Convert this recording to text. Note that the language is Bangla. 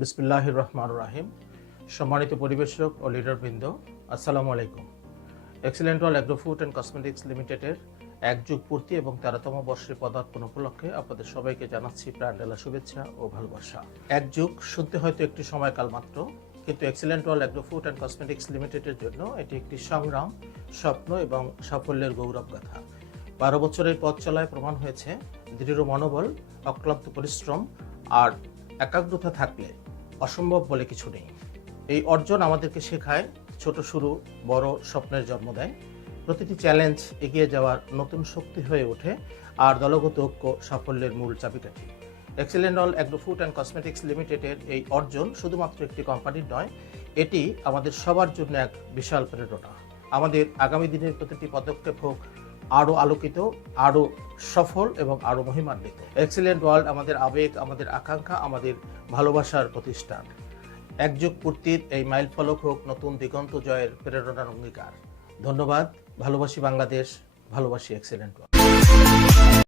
বিসমিল্লাহির রহমানির রহিম। সম্মানিত পরিবেশক ও লিডারবৃন্দ, আসসালামু আলাইকুম। Excellent world agro food and cosmetics লিমিটেডের ১ যুগ পূর্তি এবং ১৩তম বর্ষের পদার্পণ উপলক্ষে আপনাদের সবাইকে জানাচ্ছি প্রাণঢালা শুভেচ্ছা ও ভালোবাসা। ১ যুগ শুনতে হয়তো একটি সময়কাল মাত্র, কিন্তু excellent world agro food and cosmetics লিমিটেডের জন্য এটি একটি সংগ্রাম, স্বপ্ন এবং সাফল্যের গৌরব গাথা। ১২ বছরের পথ চলায় প্রমাণ হয়েছে দৃঢ় মনোবল, অক্লান্ত পরিশ্রম আর একাগ্রতা থাকলে অসম্ভব বলে কিছু নেই। এই অর্জন আমাদেরকে শেখায় ছোট শুরু বড় স্বপ্নের জন্ম দেয়। প্রতিটি চ্যালেঞ্জ এগিয়ে যাওয়ার নতুন শক্তি হয়ে ওঠে, আর দলগত ঐক্য সাফল্যের মূল চাবিকাঠি। Excellent world agro food and cosmetics লিমিটেডের এই অর্জন শুধুমাত্র একটি কোম্পানির নয়, এটি আমাদের সবার জন্য এক বিশাল প্রেরণা। আমাদের আগামী দিনের প্রতিটি পদক্ষেপ হোক আরও আলোকিত, আরও সফল এবং আরও মহিমান্বিত। এক্সিলেন্ট ওয়ার্ল্ড আমাদের আবেগ, আমাদের আকাঙ্ক্ষা, আমাদের ভালোবাসার প্রতিষ্ঠান। ১ যুগ পূর্তির এই মাইল ফলক হোক নতুন দিগন্ত জয়ের প্রেরণার অঙ্গীকার। ধন্যবাদ। ভালোবাসি বাংলাদেশ, ভালোবাসি এক্সিলেন্ট ওয়ার্ল্ড।